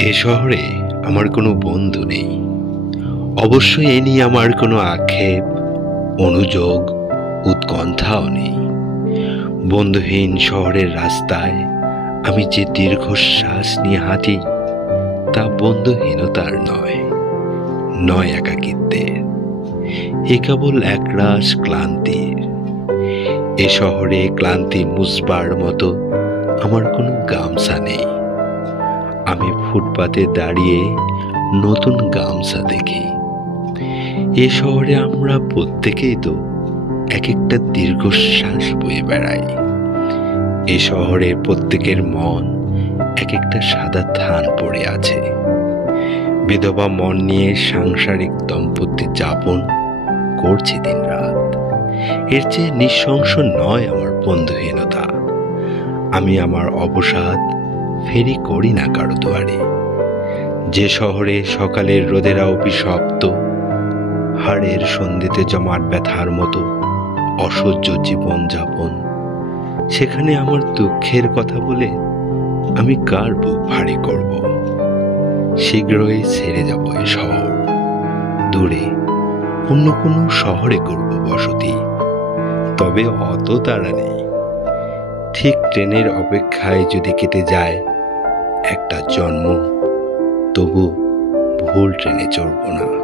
এ শহরে আমার কোনো বন্ধু নেই। অবশ্যই এ নিয়ে আমার কোনো আক্ষেপ, অনুযোগ, উৎকণ্ঠাও নেই। বন্ধুহীন শহরের রাস্তায় আমি যে দীর্ঘশ্বাস নিয়ে হাঁটি, তা বন্ধুহীনতার নয়, নয় একাকিত্বের। এ কেবল একরাশ ক্লান্তির। এ শহরে ক্লান্তি মুছবার মতো আমার কোনো গামছা নেই। আমি ফুটপাতে দাঁড়িয়ে নতুন গামছা দেখি। এ শহরে আমরা প্রত্যেকেই তো এক একটা দীর্ঘশ্বাস বয়ে বেড়াই। এ শহরে প্রত্যেকের মন এক একটা সাদা থান পড়ে আছে। বিধবা মন নিয়ে সাংসারিক দম্পতি যাপন করছে দিন রাত। এর চেয়ে নৃশংস নয় আমার বন্ধুহীনতা। আমি আমার অবসাদ ফেরি করি না কারো দুয়ারে। যে শহরে সকালের রোদেরা অভিশপ্ত, হাড়ের সন্ধিতে জমাট ব্যথার মতো অসহ্য জীবনযাপন, সেখানে আমার দুঃখের কথা বলে আমি কার বুক ভারী করব? শীঘ্রই ছেড়ে যাব এ শহর, দূরে অন্য কোনো শহরে করব বসতি। তবে অত তাড়া নেই। ঠিক ট্রেনের অপেক্ষায় যদি কেটে যায় একটা জন্ম, তবু ভুল ট্রেনে চড়ব না।